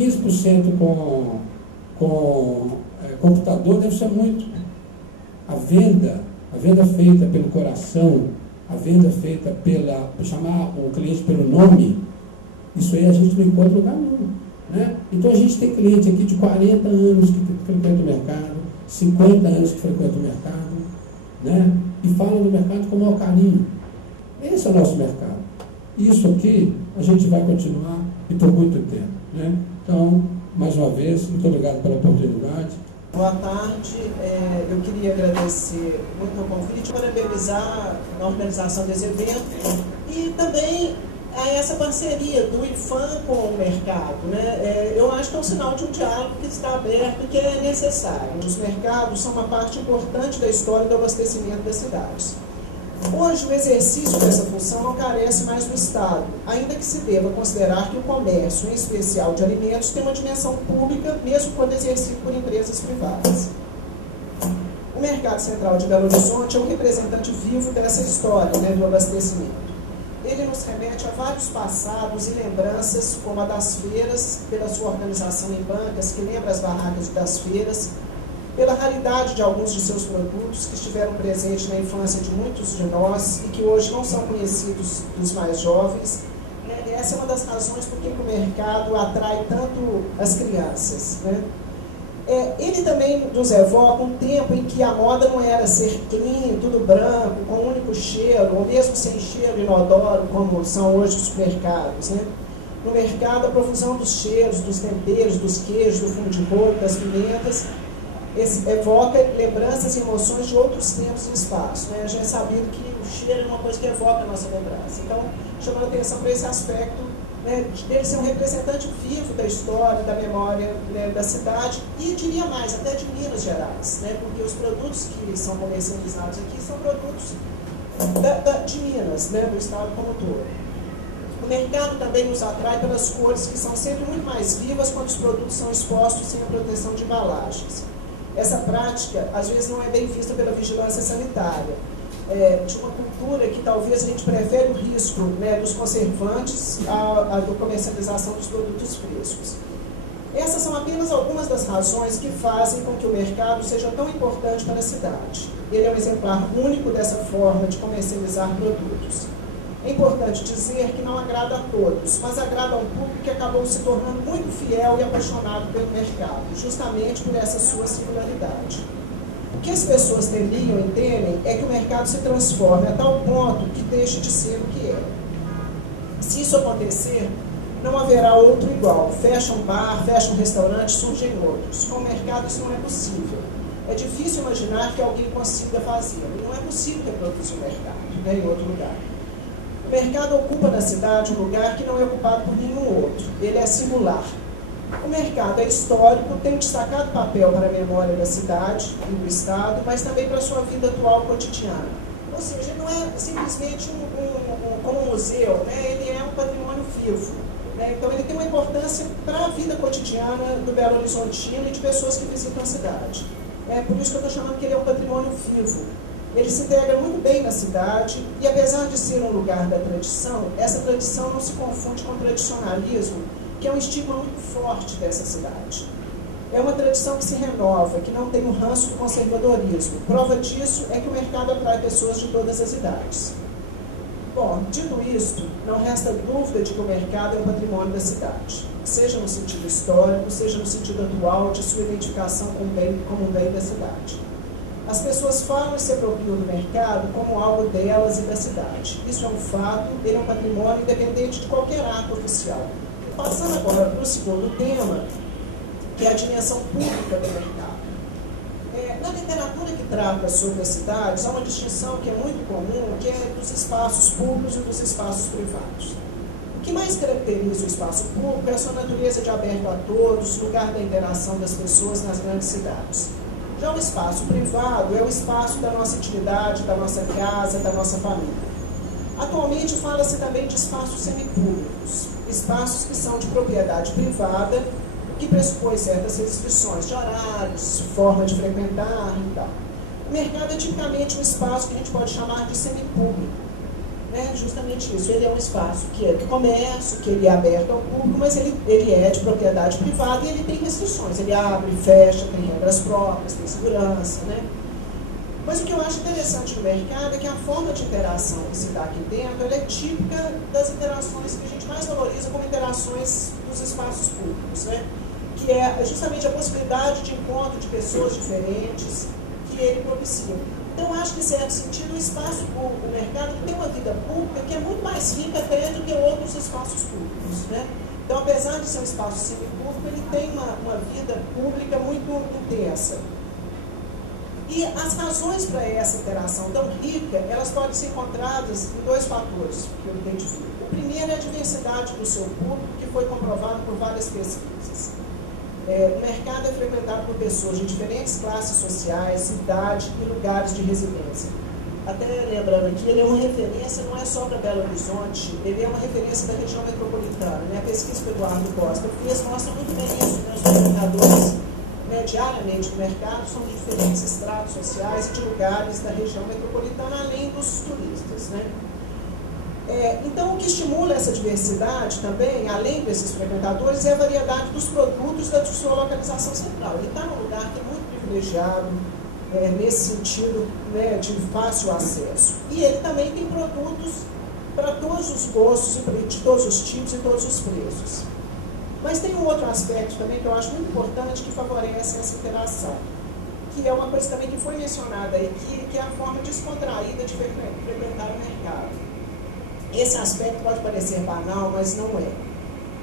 15% com computador deve ser muito. A venda feita pelo coração, a venda feita por chamar o cliente pelo nome, isso aí a gente não encontra em lugar nenhum, né? Então a gente tem cliente aqui de 40 anos que frequenta o mercado, 50 anos que frequenta o mercado, né? E falam do mercado com o maior carinho. Esse é o nosso mercado. Isso aqui a gente vai continuar e por muito tempo, né? Então, mais uma vez, muito obrigado pela oportunidade. Boa tarde, eu queria agradecer muito o convite, parabenizar a organização desse evento e também a essa parceria do IPHAN com o mercado, né? Eu acho que é um sinal de um diálogo que está aberto e que é necessário. Os mercados são uma parte importante da história do abastecimento das cidades. Hoje, o exercício dessa função não carece mais do Estado, ainda que se deva considerar que o comércio, em especial de alimentos, tem uma dimensão pública, mesmo quando exercido por empresas privadas. O Mercado Central de Belo Horizonte é um representante vivo dessa história, né, do abastecimento. Ele nos remete a vários passados e lembranças, como a das feiras, pela sua organização em bancas, que lembra as barracas das feiras, pela raridade de alguns de seus produtos que estiveram presentes na infância de muitos de nós e que hoje não são conhecidos dos mais jovens. Essa é uma das razões por que o mercado atrai tanto as crianças, né? Ele também nos evoca um tempo em que a moda não era ser clean, tudo branco, com um único cheiro, ou mesmo sem cheiro inodoro, como são hoje os supermercados, né? No mercado, a profusão dos cheiros, dos temperos, dos queijos, do fundo de roupa, das pimentas, evoca lembranças e emoções de outros tempos e espaços, né? Já é sabido que o cheiro é uma coisa que evoca a nossa lembrança. Então, chamando a atenção para esse aspecto, né, dele ser um representante vivo da história, da memória, né, da cidade e, diria mais, até de Minas Gerais, né? Porque os produtos que são comercializados aqui são produtos de Minas, né, do estado como um todo. O mercado também nos atrai pelas cores que são sempre muito mais vivas quando os produtos são expostos sem a proteção de embalagens. Essa prática, às vezes, não é bem vista pela vigilância sanitária, de uma cultura que talvez a gente prefere o risco, né, dos conservantes à comercialização dos produtos frescos. Essas são apenas algumas das razões que fazem com que o mercado seja tão importante para a cidade. Ele é um exemplar único dessa forma de comercializar produtos. É importante dizer que não agrada a todos, mas agrada a um público que acabou se tornando muito fiel e apaixonado pelo mercado, justamente por essa sua singularidade. O que as pessoas temiam e temem é que o mercado se transforme a tal ponto que deixe de ser o que é. Se isso acontecer, não haverá outro igual. Fecha um bar, fecha um restaurante, surgem outros. Com o mercado isso não é possível. É difícil imaginar que alguém consiga fazê-lo. Não é possível reproduzir o mercado, né, em outro lugar. O mercado ocupa na cidade um lugar que não é ocupado por nenhum outro. Ele é singular. O mercado é histórico, tem destacado papel para a memória da cidade e do Estado, mas também para a sua vida atual cotidiana. Ou seja, não é simplesmente como um museu, né? Ele é um patrimônio vivo, né? Então ele tem uma importância para a vida cotidiana do Belo Horizontino e de pessoas que visitam a cidade. É por isso que eu estou chamando que ele é um patrimônio vivo. Ele se integra muito bem na cidade e, apesar de ser um lugar da tradição, essa tradição não se confunde com o tradicionalismo, que é um estímulo muito forte dessa cidade. É uma tradição que se renova, que não tem o ranço do conservadorismo. Prova disso é que o mercado atrai pessoas de todas as idades. Bom, dito isto, não resta dúvida de que o mercado é um patrimônio da cidade, seja no sentido histórico, seja no sentido atual de sua identificação como um bem da cidade. As pessoas falam e se apropriam do mercado como algo delas e da cidade. Isso é um fato, ele é um patrimônio independente de qualquer ato oficial. Passando agora para o segundo tema, que é a dimensão pública do mercado. Na literatura que trata sobre as cidades, há uma distinção que é muito comum, que é dos espaços públicos e dos espaços privados. O que mais caracteriza o espaço público é a sua natureza de aberto a todos, lugar da interação das pessoas nas grandes cidades. Já o espaço privado é o espaço da nossa intimidade, da nossa casa, da nossa família. Atualmente fala-se também de espaços semipúblicos, espaços que são de propriedade privada, que pressupõe certas restrições de horários, forma de frequentar e tal. O mercado é tipicamente um espaço que a gente pode chamar de semipúblico. né, justamente isso. Ele é um espaço que é do comércio, que ele é aberto ao público, mas ele é de propriedade privada e ele tem restrições. Ele abre, fecha, tem regras próprias, tem segurança, né? Mas o que eu acho interessante no mercado é que a forma de interação que se dá aqui dentro, ela é típica das interações que a gente mais valoriza como interações dos espaços públicos, né? Que é justamente a possibilidade de encontro de pessoas diferentes que ele propicia. Então, acho que, em certo sentido, o espaço público, o mercado, tem uma vida pública que é muito mais rica até do que outros espaços públicos, né? Então, apesar de ser um espaço semipúblico, ele tem uma vida pública muito intensa. E as razões para essa interação tão rica, elas podem ser encontradas em dois fatores que eu identifico. O primeiro é a diversidade do seu público, que foi comprovado por várias pesquisas. O mercado é frequentado por pessoas de diferentes classes sociais, idade e lugares de residência. Até lembrando aqui, ele é uma referência, não é só para Belo Horizonte, ele é uma referência da região metropolitana, né? A pesquisa que o Eduardo Costa fez mostra muito bem isso, né? Os frequentadores, né, diariamente no mercado são de diferentes estratos sociais e de lugares da região metropolitana, além dos turistas, né? Então, o que estimula essa diversidade também, além desses frequentadores, é a variedade dos produtos da sua localização central. Ele está num lugar que é muito privilegiado, nesse sentido, né, de fácil acesso. E ele também tem produtos para todos os gostos, de todos os tipos e todos os preços. Mas tem um outro aspecto também que eu acho muito importante que favorece essa interação, que é uma coisa também que foi mencionada aqui, que é a forma descontraída de frequentar o mercado. Esse aspecto pode parecer banal, mas não é.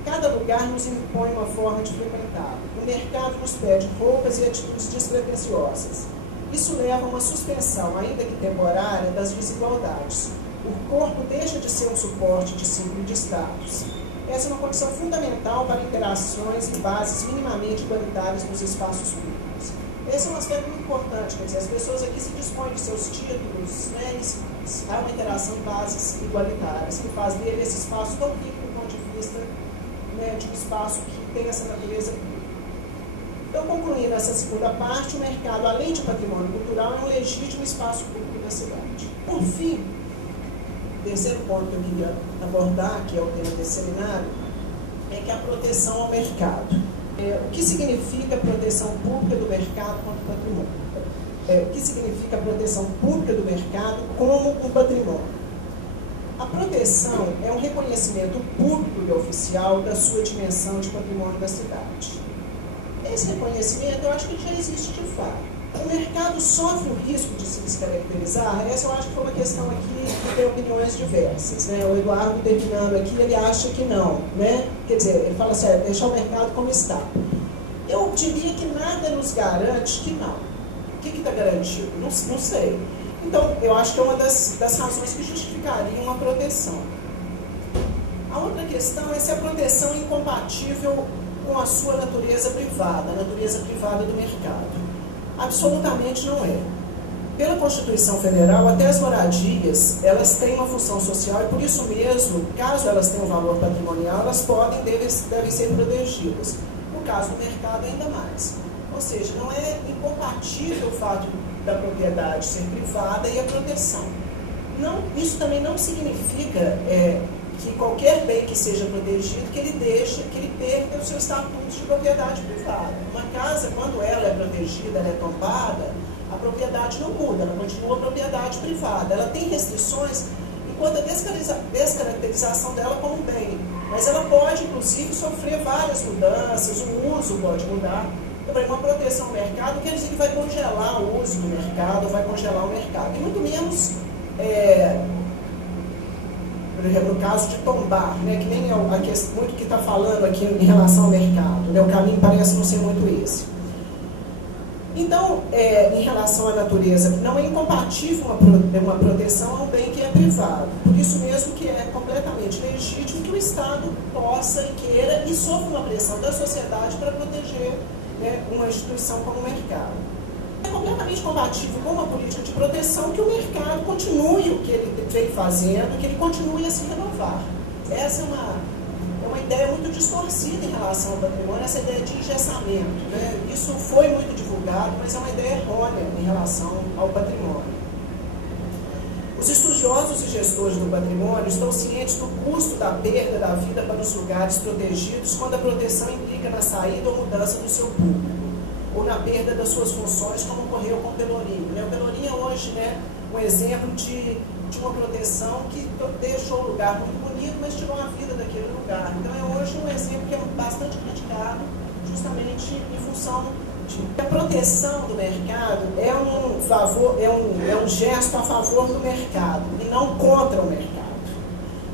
Cada lugar nos impõe uma forma de frequentar. O mercado nos pede roupas e atitudes despretensiosas. Isso leva a uma suspensão, ainda que temporária, das desigualdades. O corpo deixa de ser um suporte de ciclo de status. Essa é uma condição fundamental para interações e bases minimamente igualitárias nos espaços públicos. Esse é um aspecto muito importante, quer dizer, as pessoas aqui se dispõem de seus títulos, né, e há uma interação em bases igualitárias, que faz dele esse espaço tão rico do ponto de vista, né, de um espaço que tem essa natureza pública. Então, concluindo essa segunda parte, o mercado, além de patrimônio cultural, é um legítimo espaço público da cidade. Por fim, o terceiro ponto que eu queria abordar, que é o tema desse seminário, é que a proteção ao mercado. O que significa a proteção pública do mercado contra o patrimônio? O que significa a proteção pública do mercado como um patrimônio? A proteção é um reconhecimento público e oficial da sua dimensão de patrimônio da cidade. Esse reconhecimento eu acho que já existe de fato. O mercado sofre o risco de se descaracterizar? Essa eu acho que foi uma questão aqui que tem opiniões diversas, né? O Eduardo, terminando aqui, ele acha que não, né? Quer dizer, ele fala assim, deixar o mercado como está. Eu diria que nada nos garante que não. O que está garantido? Não sei. Então, eu acho que é uma das razões que justificariam uma proteção. A outra questão é se a proteção é incompatível com a sua natureza privada, a natureza privada do mercado. Absolutamente não é. Pela Constituição Federal, até as moradias, elas têm uma função social e, por isso mesmo, caso elas tenham valor patrimonial, elas devem ser protegidas. No caso do mercado, ainda mais. Ou seja, não é incompatível o fato da propriedade ser privada e a proteção. Não, isso também não significa que qualquer bem que seja protegido, que ele perca o seu estatuto de propriedade privada. Uma casa, quando ela é protegida, ela é tombada, a propriedade não muda, ela continua propriedade privada. Ela tem restrições enquanto a descaracterização dela como bem. Mas ela pode, inclusive, sofrer várias mudanças, o uso pode mudar. Uma proteção ao mercado quer dizer que vai congelar o uso do mercado, vai congelar o mercado. E muito menos... por exemplo, no caso de tombar, né, que nem é muito que está falando aqui em relação ao mercado, né, o caminho parece não ser muito esse. Então, em relação à natureza, não é incompatível uma proteção a um bem que é privado. Por isso mesmo que é completamente legítimo que o Estado possa e queira e sofra uma pressão da sociedade para proteger, né, uma instituição como o mercado. É completamente compatível com uma política de proteção que o mercado continue o que ele vem fazendo, que ele continue a se renovar. Essa é uma ideia muito distorcida em relação ao patrimônio, essa ideia de engessamento, né? Isso foi muito divulgado, mas é uma ideia errônea em relação ao patrimônio. Os estudiosos e gestores do patrimônio estão cientes do custo da perda da vida para os lugares protegidos quando a proteção implica na saída ou mudança do seu público, ou na perda das suas funções, como ocorreu com o Pelourinho. O Pelourinho é hoje, um exemplo de uma proteção que deixou o lugar muito bonito, mas tirou a vida daquele lugar. Então é hoje um exemplo que é bastante criticado, justamente em função de... A proteção do mercado é um gesto a favor do mercado e não contra o mercado.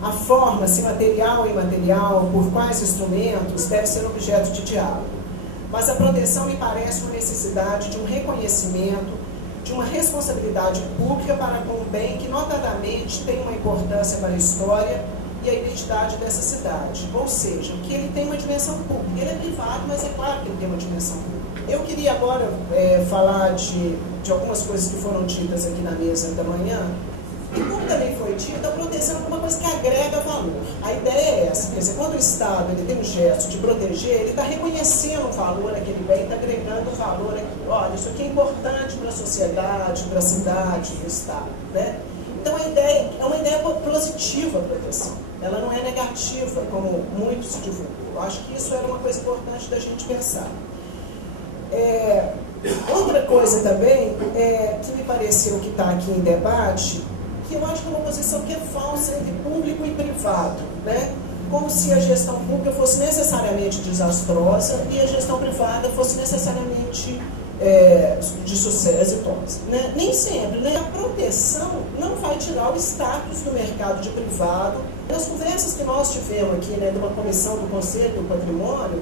A forma, se material ou imaterial, por quais instrumentos, deve ser objeto de diálogo. Mas a proteção me parece uma necessidade de um reconhecimento, de uma responsabilidade pública para com um bem que notadamente tem uma importância para a história e a identidade dessa cidade. Ou seja, que ele tem uma dimensão pública. Ele é privado, mas é claro que ele tem uma dimensão pública. Eu queria agora falar de algumas coisas que foram ditas aqui na mesa da manhã. E como também foi dito, a proteção é uma coisa que agrega valor. A ideia é essa, quer dizer, quando o Estado ele tem um gesto de proteger, ele está reconhecendo o valor naquele bem, está agregando o valor aqui. Olha, isso aqui é importante para a sociedade, para a cidade, para o Estado. Então a ideia é uma ideia positiva a proteção. Ela não é negativa, como muito se divulgou. Eu acho que isso era uma coisa importante da gente pensar. Outra coisa também, que me pareceu que está aqui em debate, que eu acho que é uma posição que é falsa entre público e privado, como se a gestão pública fosse necessariamente desastrosa e a gestão privada fosse necessariamente de sucesso, exitosa. Nem sempre. A proteção não vai tirar o status do mercado de privado. Nas conversas que nós tivemos aqui, de uma comissão do Conselho do Patrimônio,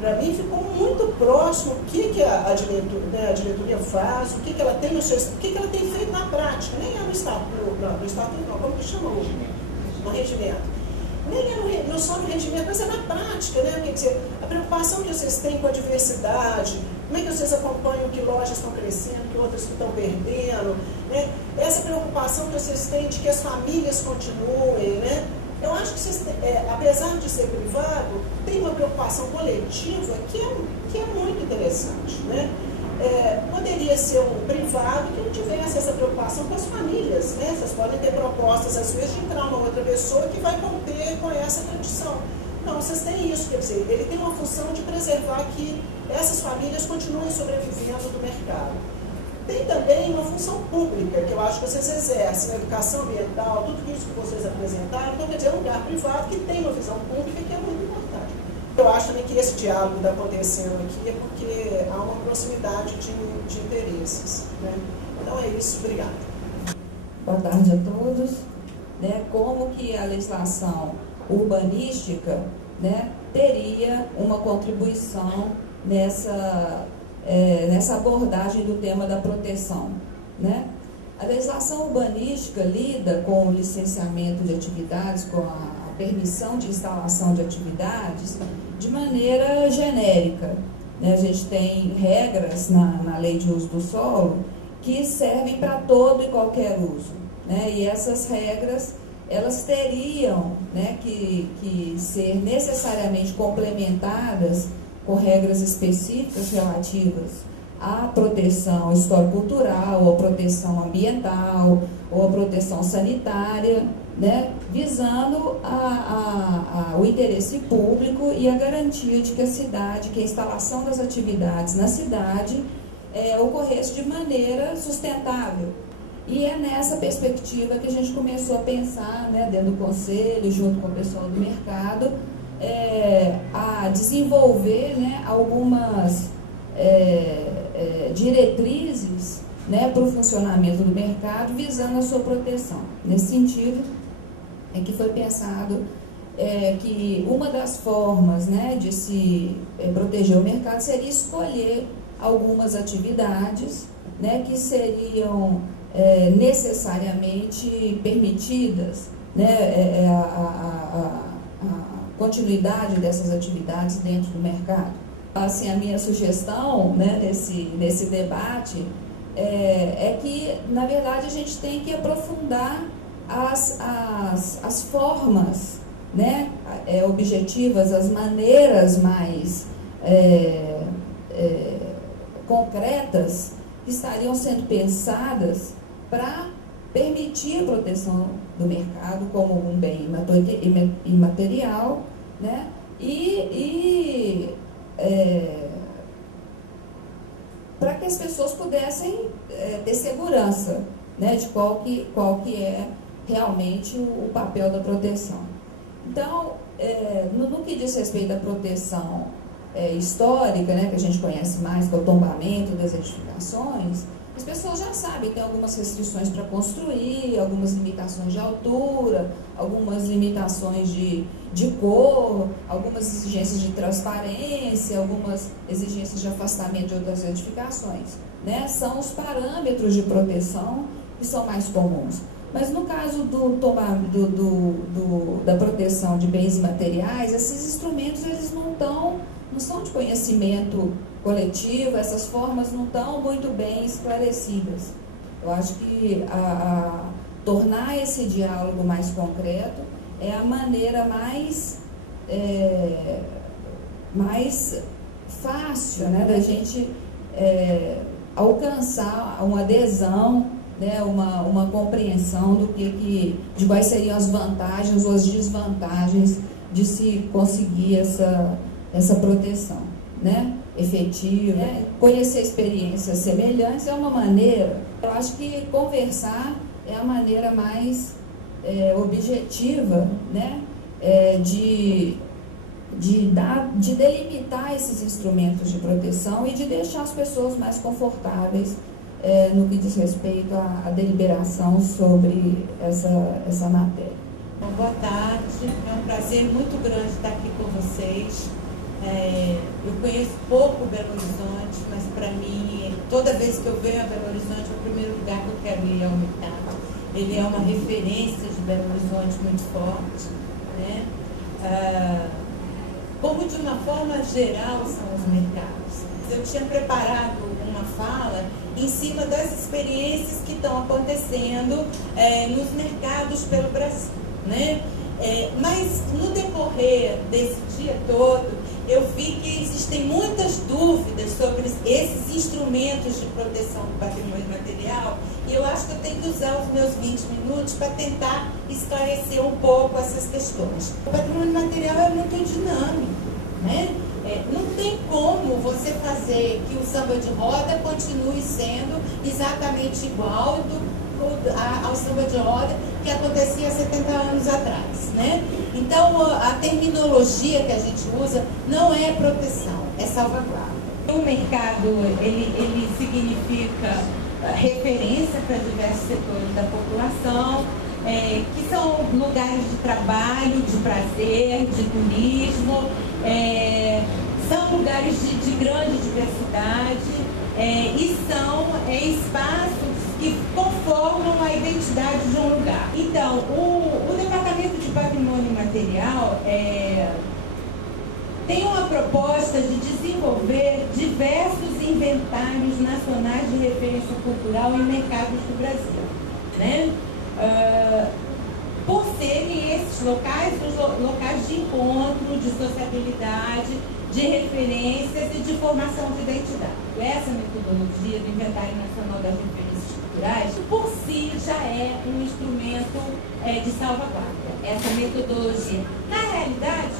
para mim ficou muito próximo o que a diretoria faz, o que ela tem feito na prática. Nem é no estatuto, não, como que chama no regimento. Nem é só no regimento, mas é na prática, Quer dizer, a preocupação que vocês têm com a diversidade, como é que vocês acompanham que lojas estão crescendo, que outras que estão perdendo, Essa preocupação que vocês têm de que as famílias continuem, Eu acho que vocês, apesar de ser privado, tem uma preocupação coletiva que é muito interessante, Poderia ser um privado que não tivesse essa preocupação com as famílias, Vocês podem ter propostas, às vezes, de entrar uma outra pessoa que vai romper com essa tradição. Não, vocês têm isso, quer dizer, ele tem uma função de preservar que essas famílias continuem sobrevivendo do mercado. Tem também uma função pública, que eu acho que vocês exercem, a educação ambiental, tudo isso que vocês apresentaram. Então, quer dizer, é um lugar privado que tem uma visão pública que é muito importante. Eu acho também que esse diálogo está acontecendo aqui é porque há uma proximidade de interesses. Então é isso, obrigada. Boa tarde a todos. Como que a legislação urbanística teria uma contribuição nessa abordagem do tema da proteção. A legislação urbanística lida com o licenciamento de atividades, com a permissão de instalação de atividades de maneira genérica. A gente tem regras na lei de uso do solo que servem para todo e qualquer uso. E essas regras, elas teriam que ser necessariamente complementadas com regras específicas relativas à proteção histórico-cultural, ou à proteção ambiental, ou à proteção sanitária, visando o interesse público e a garantia de que a instalação das atividades na cidade ocorresse de maneira sustentável. E é nessa perspectiva que a gente começou a pensar, dentro do Conselho, junto com o pessoal do mercado, a desenvolver algumas diretrizes para o funcionamento do mercado, visando a sua proteção. Nesse sentido, é que foi pensado que uma das formas de se proteger o mercado seria escolher algumas atividades que seriam necessariamente permitidas, a continuidade dessas atividades dentro do mercado. Assim, a minha sugestão nesse debate é que, na verdade, a gente tem que aprofundar as formas objetivas, as maneiras mais concretas que estariam sendo pensadas para permitir a proteção do mercado como um bem imaterial, né? Para que as pessoas pudessem ter segurança, né, de qual que é realmente o papel da proteção. Então, no que diz respeito à proteção histórica, né, que a gente conhece mais, que é o tombamento das edificações, as pessoas já sabem que tem algumas restrições para construir, algumas limitações de altura, algumas limitações de cor, algumas exigências de transparência, algumas exigências de afastamento de outras edificações, né? São os parâmetros de proteção que são mais comuns. Mas no caso da proteção de bens materiais, esses instrumentos eles não são de conhecimento coletivo, essas formas não estão muito bem esclarecidas. Eu acho que tornar esse diálogo mais concreto é a maneira mais fácil, né, da gente alcançar uma adesão, né, uma compreensão de quais seriam as vantagens ou as desvantagens de se conseguir essa proteção, né, efetiva, né? Conhecer experiências semelhantes é uma maneira. Eu acho que conversar é a maneira mais objetiva, né, de delimitar esses instrumentos de proteção e de deixar as pessoas mais confortáveis no que diz respeito à deliberação sobre essa matéria. Bom, boa tarde, é um prazer muito grande estar aqui com vocês. Eu conheço pouco Belo Horizonte, mas para mim, toda vez que eu venho a Belo Horizonte, o primeiro lugar que eu quero ir é o mercado. Ele é uma referência de Belo Horizonte muito forte, né? Como de uma forma geral são os mercados. Eu tinha preparado uma fala em cima das experiências que estão acontecendo nos mercados pelo Brasil, né? Mas no decorrer desse dia todo, eu vi que existem muitas dúvidas sobre esses instrumentos de proteção do patrimônio material, e eu acho que eu tenho que usar os meus 20 minutos para tentar esclarecer um pouco essas questões. O patrimônio material é muito dinâmico, né? Não tem como você fazer que o samba de roda continue sendo exatamente igual ao samba de roda que acontecia há 70 anos atrás, né? Então, a terminologia que a gente usa não é proteção, é salvaguarda. O mercado, ele significa referência para diversos setores da população, que são lugares de trabalho, de prazer, de turismo, são lugares de grande diversidade e são espaços que conformam a identidade de um lugar. Então, o Departamento de Patrimônio Material tem uma proposta de desenvolver diversos inventários nacionais de referência cultural em mercados do Brasil, né? Por serem esses locais os locais de encontro, de sociabilidade, de referências e de formação de identidade. Essa metodologia do Inventário Nacional das Referências Culturais, por si, já é um instrumento de salvaguarda. Essa metodologia. Na realidade,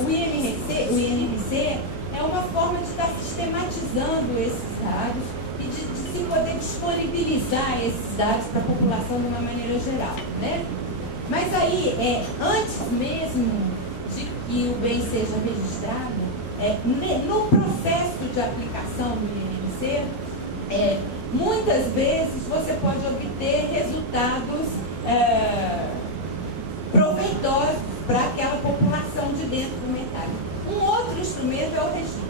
o INRC é uma forma de estar sistematizando esses dados e de se poder disponibilizar esses dados para a população de uma maneira geral, né? Mas aí, antes mesmo de que o bem seja registrado, no processo de aplicação do INRC, muitas vezes você pode obter resultados proveitosos para aquela população de dentro do mercado. Um outro instrumento é o registro.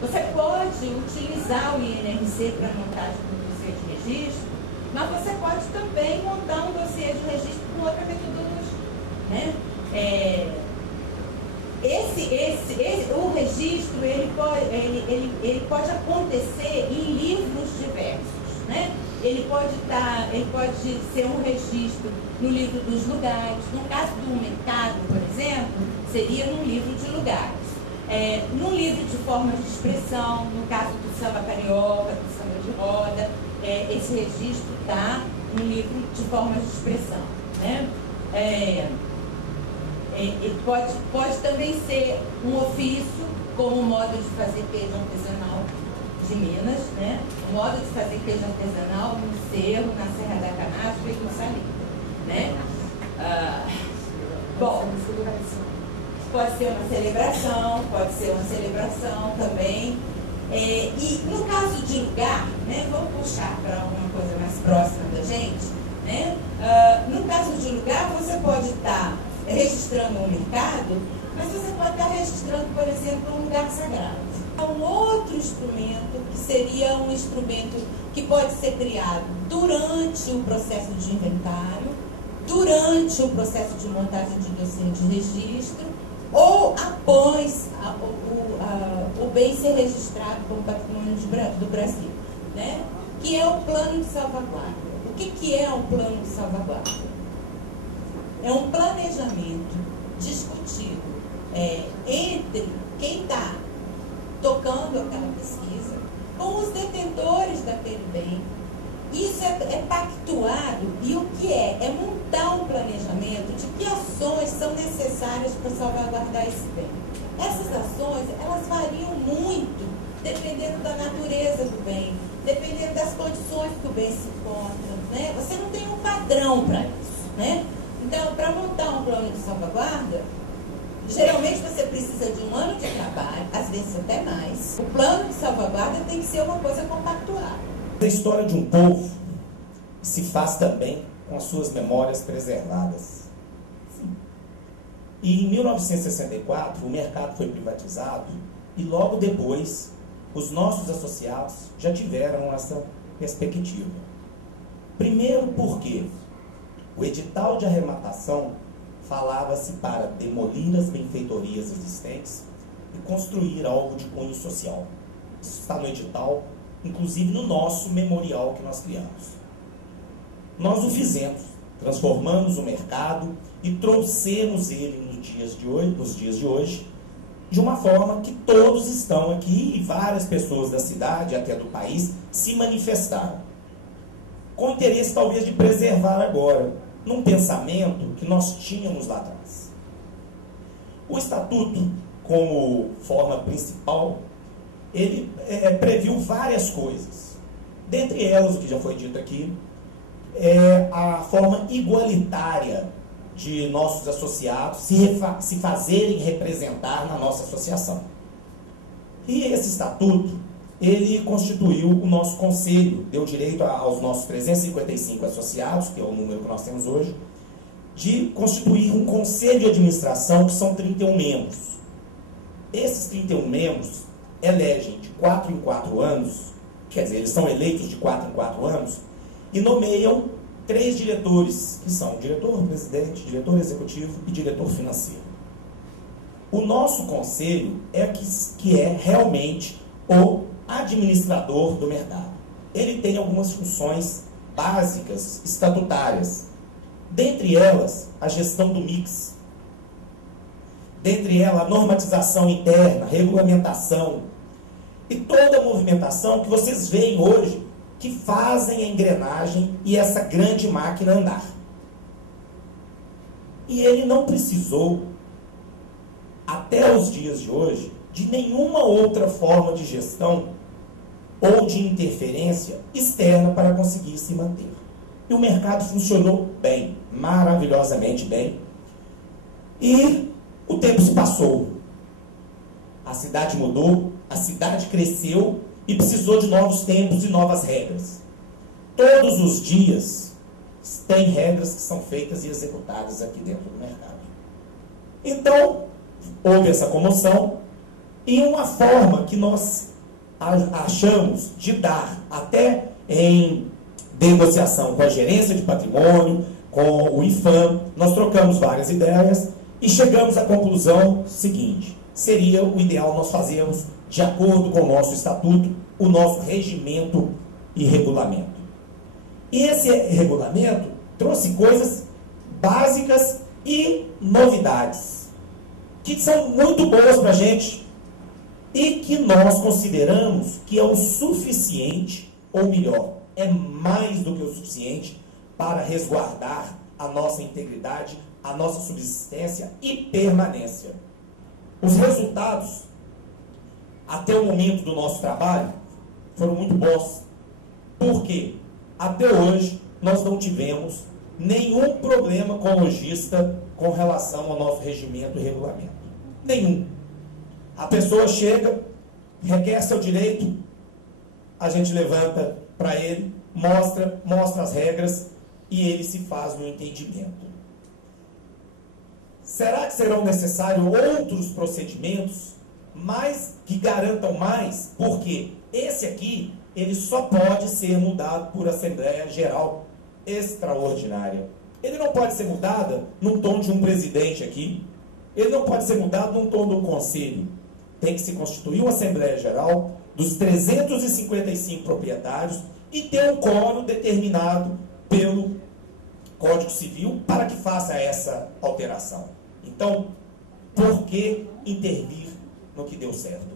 Você pode utilizar o INRC para a montagem do dossiê de registro, mas você pode também montar um dossiê de registro com outra metodologia, né? O registro ele pode acontecer em livros diversos, né? Ele pode ser um registro no livro dos lugares. No caso do mercado, por exemplo, seria num livro de lugares. Num livro de forma de expressão, no caso do samba carioca, do samba de roda, esse registro está um livro de formas de expressão, né? Pode também ser um ofício, como o modo de fazer queijo artesanal de Minas, né? O modo de fazer queijo artesanal no Cerro, na Serra da Canastra e no Salida, né? Bom, pode ser uma celebração também. E no caso de lugar, né, vamos puxar para alguma coisa mais próxima da gente, né? No caso de lugar, você pode estar registrando um mercado, mas você pode estar registrando, por exemplo, um lugar sagrado. Um outro instrumento, que seria um instrumento que pode ser criado durante o processo de inventário, durante o processo de montagem de dossiê de registro, ou após o bem ser registrado como patrimônio do Brasil, né? Que é o plano de salvaguarda. O que é um plano de salvaguarda? É um planejamento discutido entre quem está tocando aquela pesquisa com os detentores daquele bem. Isso é pactuado, e o que é montar um planejamento de que ações são necessárias para salvaguardar esse bem. Essas ações, elas variam muito, dependendo da natureza do bem, dependendo das condições que o bem se encontra, né? Você não tem um padrão para isso, né? Então, para montar um plano de salvaguarda, geralmente você precisa de 1 ano de trabalho, às vezes até mais. O plano de salvaguarda tem que ser uma coisa compactuada. A história de um povo se faz também com as suas memórias preservadas. Sim. E em 1964, o mercado foi privatizado e logo depois os nossos associados já tiveram essa perspectiva. Primeiro porque o edital de arrematação falava-se para demolir as benfeitorias existentes e construir algo de cunho social. Isso está no edital, inclusive no nosso memorial que nós criamos. Nós o fizemos, transformamos o mercado e trouxemos ele nos dias de hoje, de uma forma que todos estão aqui e várias pessoas da cidade, até do país, se manifestaram. Com interesse talvez de preservar agora, num pensamento que nós tínhamos lá atrás. O Estatuto, como forma principal, ele previu várias coisas. Dentre elas, o que já foi dito aqui, é a forma igualitária de nossos associados se fazerem representar na nossa associação. E esse estatuto, ele constituiu o nosso conselho, deu direito aos nossos 355 associados, que é o número que nós temos hoje, de constituir um conselho de administração, que são 31 membros. Esses 31 membros elegem de 4 em 4 anos, quer dizer, eles são eleitos de 4 em 4 anos, e nomeiam 3 diretores, que são diretor-presidente, diretor executivo e diretor financeiro. O nosso conselho é que é realmente o administrador do mercado. Ele tem algumas funções básicas, estatutárias. Dentre elas, a gestão do mix. Dentre elas, a normatização interna, regulamentação. E toda a movimentação que vocês veem hoje, que fazem a engrenagem e essa grande máquina andar. E ele não precisou, até os dias de hoje, de nenhuma outra forma de gestão ou de interferência externa para conseguir se manter. E o mercado funcionou bem, maravilhosamente bem. E o tempo se passou. A cidade mudou, a cidade cresceu e precisou de novos tempos e novas regras. Todos os dias tem regras que são feitas e executadas aqui dentro do mercado. Então, houve essa comoção e uma forma que nós achamos de dar, até em negociação com a gerência de patrimônio, com o IFAM, nós trocamos várias ideias e chegamos à conclusão seguinte: seria o ideal nós fazermos, de acordo com o nosso estatuto, o nosso regimento e regulamento. E esse regulamento trouxe coisas básicas e novidades, que são muito boas para a gente e que nós consideramos que é o suficiente, ou melhor, é mais do que o suficiente, para resguardar a nossa integridade, a nossa subsistência e permanência. Os resultados, até o momento do nosso trabalho, foram muito bons. Por quê? Até hoje, nós não tivemos nenhum problema com o lojista com relação ao nosso regimento e regulamento. Nenhum. A pessoa chega, requer seu direito, a gente levanta para ele, mostra as regras e ele se faz no entendimento. Será que serão necessários outros procedimentos que garantam mais? Porque esse aqui, ele só pode ser mudado por Assembleia Geral Extraordinária. Ele não pode ser mudado no tom de um presidente aqui. Ele não pode ser mudado no tom do conselho. Tem que se constituir uma Assembleia Geral dos 355 proprietários e ter um quórum determinado pelo Código Civil para que faça essa alteração. Então, por que intervir no que deu certo?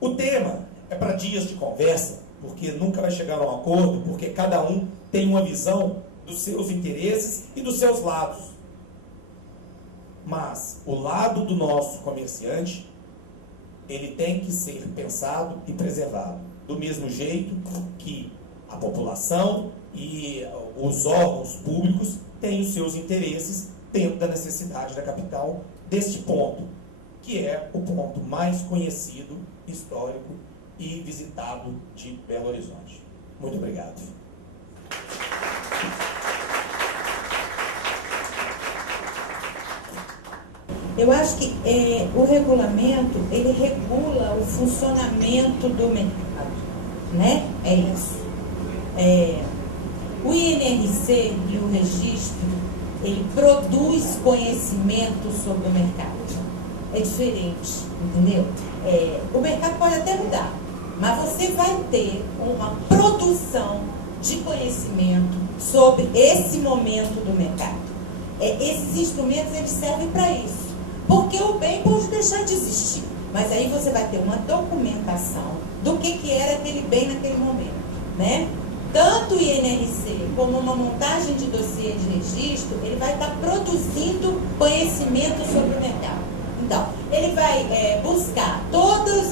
O tema é para dias de conversa, porque nunca vai chegar a um acordo, porque cada um tem uma visão dos seus interesses e dos seus lados. Mas o lado do nosso comerciante, ele tem que ser pensado e preservado. Do mesmo jeito que a população e os órgãos públicos têm os seus interesses dentro da necessidade da capital, deste ponto, que é o ponto mais conhecido, histórico e visitado de Belo Horizonte. Muito obrigado. Eu acho que o regulamento, ele regula o funcionamento do mercado, né? É isso. O INRC e o registro, ele produz conhecimento sobre o mercado. É diferente, entendeu? O mercado pode até mudar, mas você vai ter uma produção de conhecimento sobre esse momento do mercado. Esses instrumentos, eles servem para isso. Porque o bem pode deixar de existir, mas aí você vai ter uma documentação do que era aquele bem naquele momento, né? Tanto o INRC como uma montagem de dossiê de registro, ele vai estar produzindo conhecimento sobre o mercado. Então, ele vai buscar todos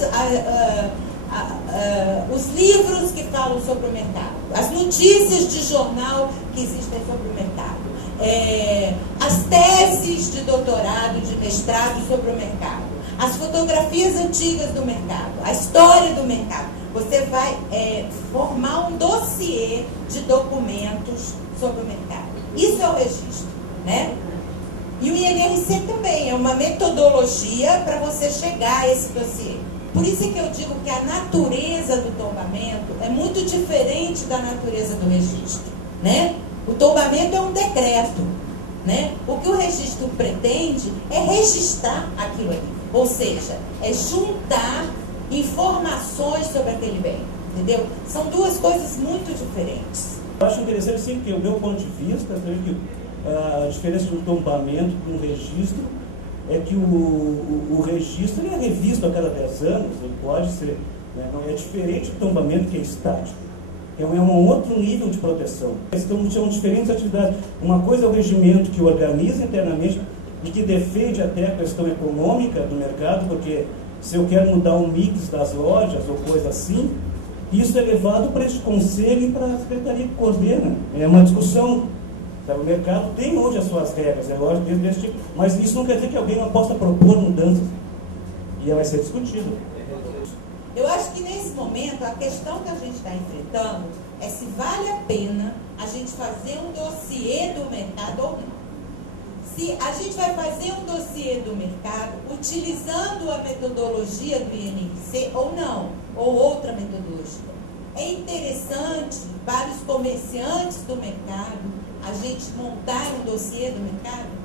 os livros que falam sobre o mercado, as notícias de jornal que existem sobre o mercado, as teses de doutorado, de mestrado sobre o mercado, as fotografias antigas do mercado, a história do mercado. Você vai formar um dossiê de documentos sobre o mercado. Isso é o registro, né? E o INRC também é uma metodologia para você chegar a esse dossiê. Por isso é que eu digo que a natureza do tombamento é muito diferente da natureza do registro, né? O tombamento é um decreto, né? O que o registro pretende é registrar aquilo ali. Ou seja, é juntar informações sobre aquele bem, entendeu? São duas coisas muito diferentes. Eu acho interessante, sim, porque o meu ponto de vista, que a diferença do tombamento com o registro é que o registro ele é revisto a cada 10 anos, ele pode ser, né? Não é diferente do tombamento, que é estático. É um outro nível de proteção. São diferentes atividades. Uma coisa é o regimento que organiza internamente e que defende até a questão econômica do mercado, porque se eu quero mudar o mix das lojas ou coisa assim, isso é levado para esse conselho e para a secretaria que coordena. É uma discussão. O mercado tem hoje as suas regras, é lógico, desse tipo, mas isso não quer dizer que alguém não possa propor mudanças. E ela vai ser discutida. Eu acho que nesse momento a questão que a gente está enfrentando é se vale a pena a gente fazer um dossiê do mercado ou não. Se a gente vai fazer um dossiê do mercado utilizando a metodologia do INRC ou não, ou outra metodologia. É interessante para os comerciantes do mercado a gente montar um dossiê do mercado?